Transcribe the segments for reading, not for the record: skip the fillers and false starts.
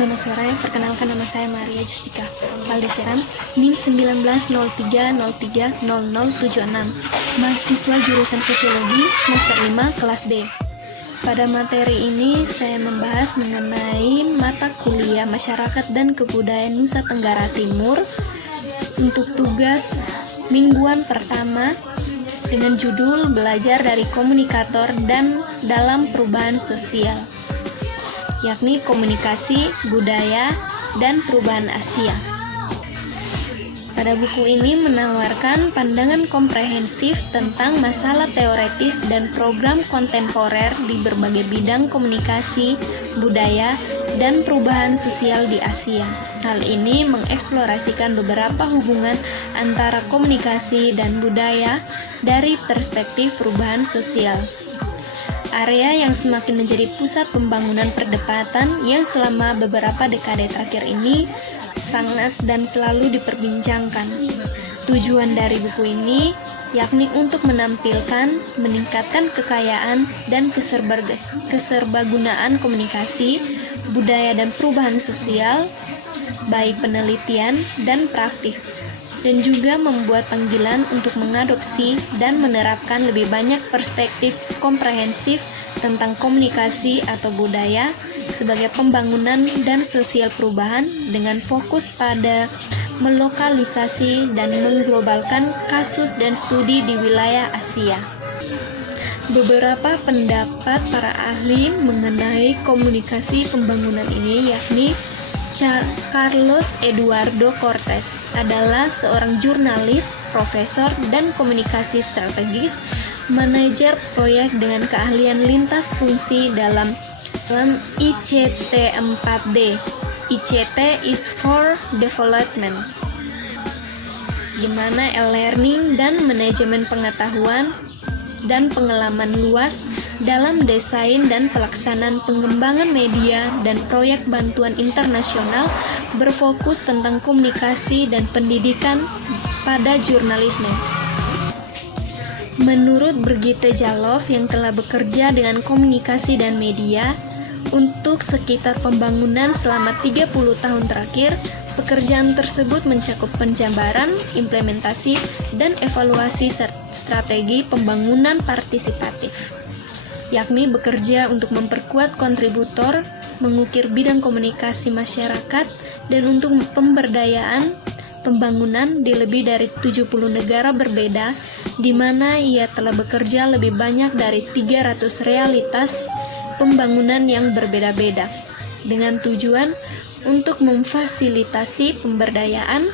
Selamat sore, perkenalkan nama saya Maria Justika Valdesiran, NIM 1903030076, mahasiswa jurusan Sosiologi semester 5 kelas D. Pada materi ini saya membahas mengenai mata kuliah Masyarakat dan Kebudayaan Nusa Tenggara Timur untuk tugas mingguan pertama dengan judul Belajar dari Komunikator dan dalam Perubahan Sosial, yakni komunikasi, budaya, dan perubahan Asia. Pada buku ini menawarkan pandangan komprehensif tentang masalah teoretis dan program kontemporer di berbagai bidang komunikasi, budaya, dan perubahan sosial di Asia. Hal ini mengeksplorasikan beberapa hubungan antara komunikasi dan budaya dari perspektif perubahan sosial. Area yang semakin menjadi pusat pembangunan perdebatan yang selama beberapa dekade terakhir ini sangat dan selalu diperbincangkan. Tujuan dari buku ini yakni untuk menampilkan, meningkatkan kekayaan dan keserbagunaan komunikasi, budaya dan perubahan sosial, baik penelitian dan praktik, dan juga membuat panggilan untuk mengadopsi dan menerapkan lebih banyak perspektif komprehensif tentang komunikasi atau budaya sebagai pembangunan dan sosial perubahan dengan fokus pada melokalisasi dan mengglobalkan kasus dan studi di wilayah Asia. Beberapa pendapat para ahli mengenai komunikasi pembangunan ini yakni Carlos Eduardo Cortés adalah seorang jurnalis, profesor, dan komunikasi strategis, manajer proyek dengan keahlian lintas fungsi dalam ICT 4D. ICT is for development, di mana e-learning dan manajemen pengetahuan dan pengalaman luas dalam desain dan pelaksanaan pengembangan media dan proyek bantuan internasional berfokus tentang komunikasi dan pendidikan pada jurnalisme. Menurut Brigitte Jaloff yang telah bekerja dengan komunikasi dan media untuk sekitar pembangunan selama 30 tahun terakhir, pekerjaan tersebut mencakup penjabaran, implementasi, dan evaluasi strategi pembangunan partisipatif, yakni bekerja untuk memperkuat kontributor, mengukir bidang komunikasi masyarakat, dan untuk pemberdayaan pembangunan di lebih dari 70 negara berbeda, di mana ia telah bekerja lebih banyak dari 300 realitas pembangunan yang berbeda-beda, dengan tujuan untuk memfasilitasi pemberdayaan,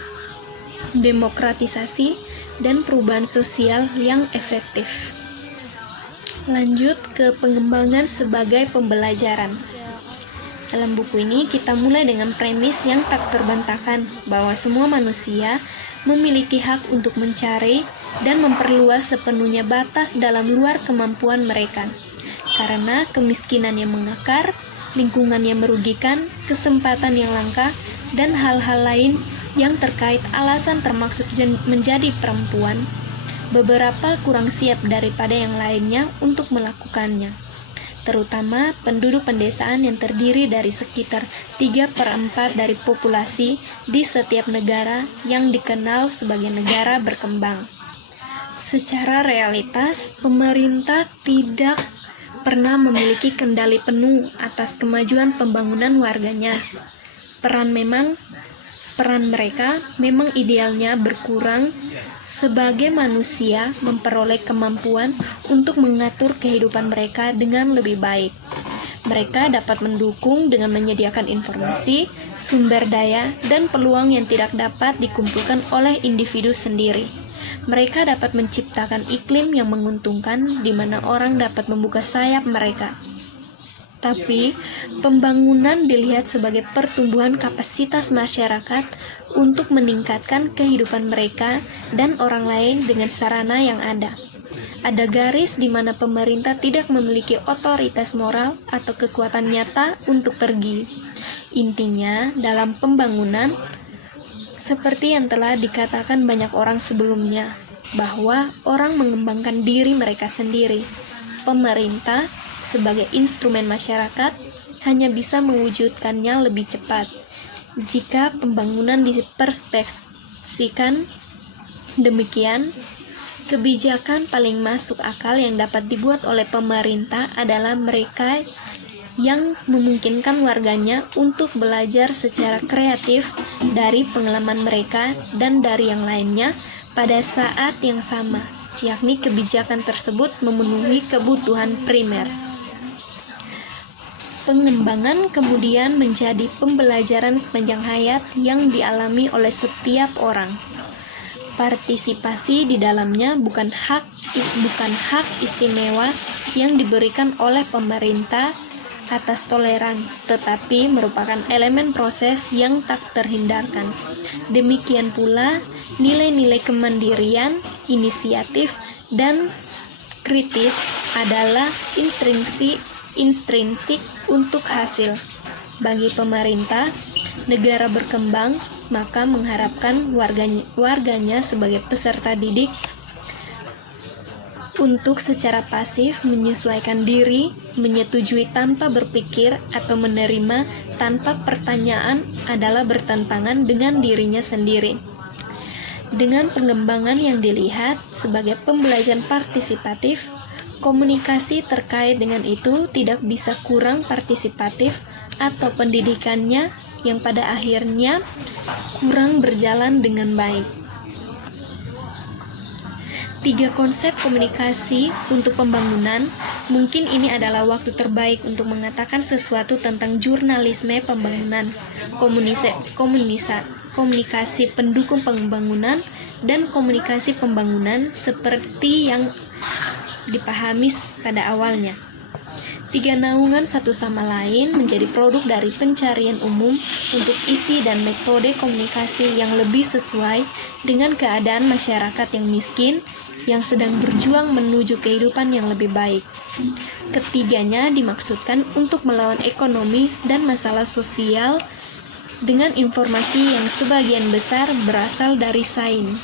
demokratisasi, dan perubahan sosial yang efektif. Lanjut ke pengembangan sebagai pembelajaran. Dalam buku ini kita mulai dengan premis yang tak terbantahkan bahwa semua manusia memiliki hak untuk mencari dan memperluas sepenuhnya batas dalam luar kemampuan mereka, karena kemiskinan yang mengakar, lingkungan yang merugikan, kesempatan yang langka, dan hal-hal lain yang terkait alasan termaksud menjadi perempuan, beberapa kurang siap daripada yang lainnya untuk melakukannya, terutama penduduk pedesaan yang terdiri dari sekitar 3/4 dari populasi di setiap negara yang dikenal sebagai negara berkembang. Secara realitas, pemerintah tidak pernah memiliki kendali penuh atas kemajuan pembangunan warganya. Peran mereka memang idealnya berkurang sebagai manusia memperoleh kemampuan untuk mengatur kehidupan mereka dengan lebih baik. Mereka dapat mendukung dengan menyediakan informasi, sumber daya, dan peluang yang tidak dapat dikumpulkan oleh individu sendiri. Mereka dapat menciptakan iklim yang menguntungkan di mana orang dapat membuka sayap mereka. Tapi, pembangunan dilihat sebagai pertumbuhan kapasitas masyarakat untuk meningkatkan kehidupan mereka dan orang lain dengan sarana yang ada. Ada garis di mana pemerintah tidak memiliki otoritas moral atau kekuatan nyata untuk pergi. Intinya, dalam pembangunan, seperti yang telah dikatakan banyak orang sebelumnya, bahwa orang mengembangkan diri mereka sendiri. Pemerintah sebagai instrumen masyarakat hanya bisa mewujudkannya lebih cepat. Jika pembangunan diperspeksikan demikian, kebijakan paling masuk akal yang dapat dibuat oleh pemerintah adalah mereka yang memungkinkan warganya untuk belajar secara kreatif dari pengalaman mereka dan dari yang lainnya pada saat yang sama, yakni kebijakan tersebut memenuhi kebutuhan primer. Pengembangan kemudian menjadi pembelajaran sepanjang hayat yang dialami oleh setiap orang. Partisipasi di dalamnya bukan hak istimewa yang diberikan oleh pemerintah atas toleran, tetapi merupakan elemen proses yang tak terhindarkan. Demikian pula nilai-nilai kemandirian, inisiatif, dan kritis adalah intrinsik untuk hasil. Bagi pemerintah, negara berkembang, maka mengharapkan warganya sebagai peserta didik untuk secara pasif menyesuaikan diri, menyetujui tanpa berpikir, atau menerima tanpa pertanyaan adalah bertentangan dengan dirinya sendiri. Dengan pengembangan yang dilihat sebagai pembelajaran partisipatif, komunikasi terkait dengan itu tidak bisa kurang partisipatif atau pendidikannya yang pada akhirnya kurang berjalan dengan baik. 3 konsep komunikasi untuk pembangunan. Mungkin ini adalah waktu terbaik untuk mengatakan sesuatu tentang jurnalisme pembangunan, komunikasi pendukung pembangunan, dan komunikasi pembangunan seperti yang dipahami pada awalnya. 3 naungan satu sama lain menjadi produk dari pencarian umum untuk isi dan metode komunikasi yang lebih sesuai dengan keadaan masyarakat yang miskin yang sedang berjuang menuju kehidupan yang lebih baik. Ketiganya dimaksudkan untuk melawan ekonomi dan masalah sosial dengan informasi yang sebagian besar berasal dari sains.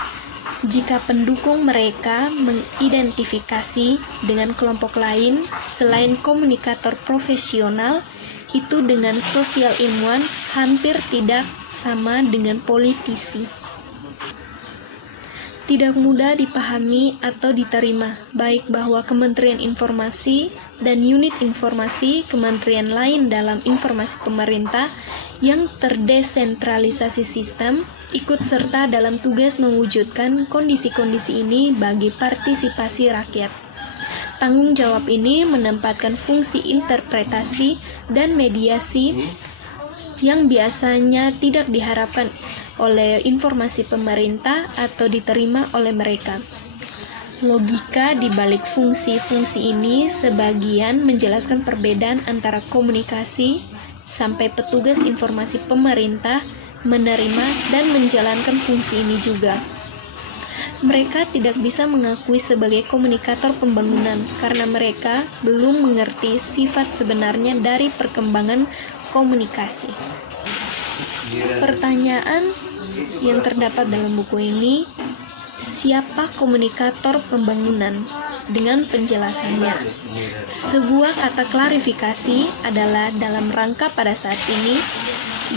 Jika pendukung mereka mengidentifikasi dengan kelompok lain selain komunikator profesional, itu dengan sosial ilmuwan hampir tidak sama dengan politisi. Tidak mudah dipahami atau diterima, baik bahwa Kementerian Informasi dan unit informasi kementerian lain dalam informasi pemerintah yang terdesentralisasi sistem ikut serta dalam tugas mewujudkan kondisi-kondisi ini bagi partisipasi rakyat. Tanggung jawab ini menempatkan fungsi interpretasi dan mediasi yang biasanya tidak diharapkan oleh informasi pemerintah atau diterima oleh mereka. Logika di balik fungsi-fungsi ini sebagian menjelaskan perbedaan antara komunikasi sampai petugas informasi pemerintah menerima dan menjalankan fungsi ini juga. Mereka tidak bisa mengakui sebagai komunikator pembangunan karena mereka belum mengerti sifat sebenarnya dari perkembangan komunikasi. Pertanyaan yang terdapat dalam buku ini, siapa komunikator pembangunan? Dengan penjelasannya, sebuah kata klarifikasi adalah dalam rangka pada saat ini,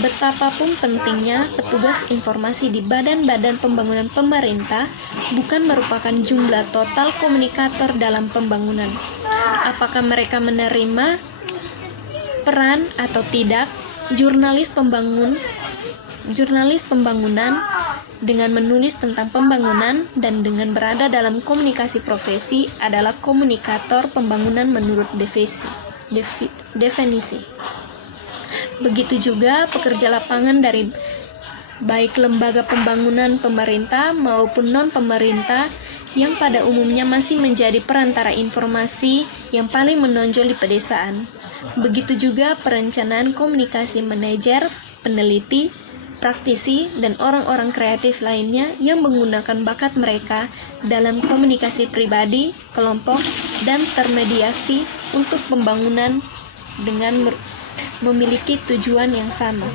betapapun pentingnya petugas informasi di badan-badan pembangunan pemerintah bukan merupakan jumlah total komunikator dalam pembangunan. Apakah mereka menerima peran atau tidak, jurnalis pembangunan dengan menulis tentang pembangunan dan dengan berada dalam komunikasi profesi adalah komunikator pembangunan menurut definisi. Begitu juga pekerja lapangan dari baik lembaga pembangunan pemerintah maupun non-pemerintah yang pada umumnya masih menjadi perantara informasi yang paling menonjol di pedesaan. Begitu juga perencanaan komunikasi manajer, peneliti, praktisi, dan orang-orang kreatif lainnya yang menggunakan bakat mereka dalam komunikasi pribadi, kelompok, dan termediasi untuk pembangunan dengan memiliki tujuan yang sama.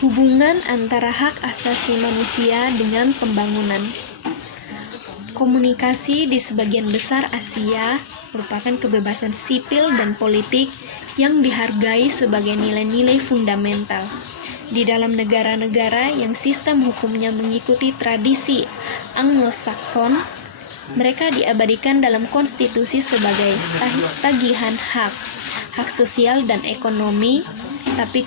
Hubungan antara hak asasi manusia dengan pembangunan. Komunikasi di sebagian besar Asia merupakan kebebasan sipil dan politik yang dihargai sebagai nilai-nilai fundamental. Di dalam negara-negara yang sistem hukumnya mengikuti tradisi Anglo-Saxon, mereka diabadikan dalam konstitusi sebagai tagihan hak sosial dan ekonomi, tapi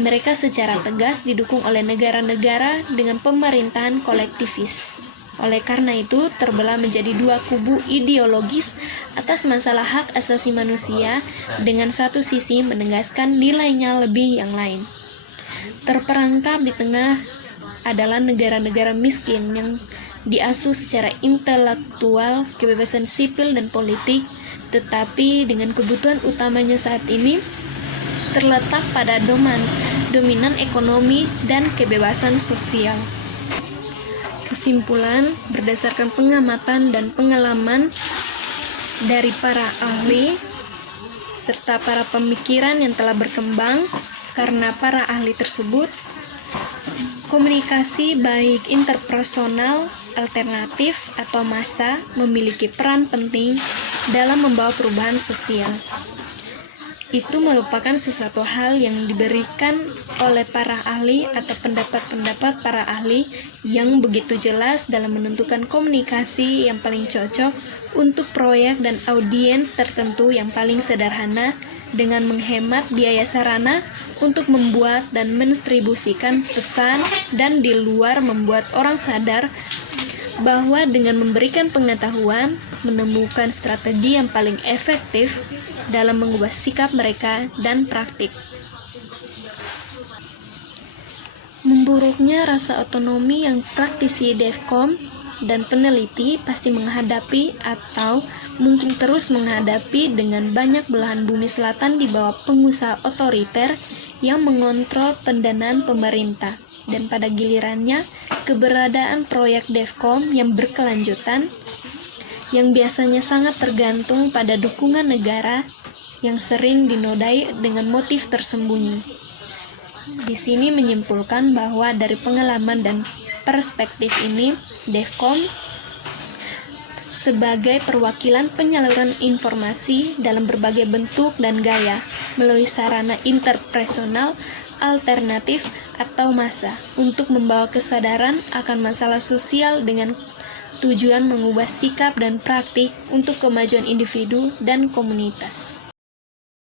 mereka secara tegas didukung oleh negara-negara dengan pemerintahan kolektivis. Oleh karena itu, terbelah menjadi dua kubu ideologis atas masalah hak asasi manusia, dengan satu sisi menegaskan nilainya lebih yang lain. Terperangkap di tengah adalah negara-negara miskin yang diasuh secara intelektual, kebebasan sipil dan politik, tetapi dengan kebutuhan utamanya saat ini terletak pada dominan ekonomi dan kebebasan sosial. Kesimpulan, berdasarkan pengamatan dan pengalaman dari para ahli serta para pemikiran yang telah berkembang karena para ahli tersebut, komunikasi baik interpersonal, alternatif, atau massa memiliki peran penting dalam membawa perubahan sosial. Itu merupakan sesuatu hal yang diberikan oleh para ahli atau pendapat-pendapat para ahli yang begitu jelas dalam menentukan komunikasi yang paling cocok untuk proyek dan audiens tertentu yang paling sederhana, dengan menghemat biaya sarana untuk membuat dan mendistribusikan pesan, dan di luar membuat orang sadar bahwa dengan memberikan pengetahuan, menemukan strategi yang paling efektif dalam mengubah sikap mereka dan praktik. Memburuknya rasa otonomi yang praktisi Devkom dan peneliti pasti menghadapi atau mungkin terus menghadapi dengan banyak belahan bumi selatan di bawah pengusaha otoriter yang mengontrol pendanaan pemerintah, dan pada gilirannya keberadaan proyek Devkom yang berkelanjutan yang biasanya sangat tergantung pada dukungan negara yang sering dinodai dengan motif tersembunyi. Di sini menyimpulkan bahwa dari pengalaman dan perspektif ini, Devkom sebagai perwakilan penyaluran informasi dalam berbagai bentuk dan gaya melalui sarana interpersonal, alternatif, atau massa untuk membawa kesadaran akan masalah sosial dengan tujuan mengubah sikap dan praktik untuk kemajuan individu dan komunitas.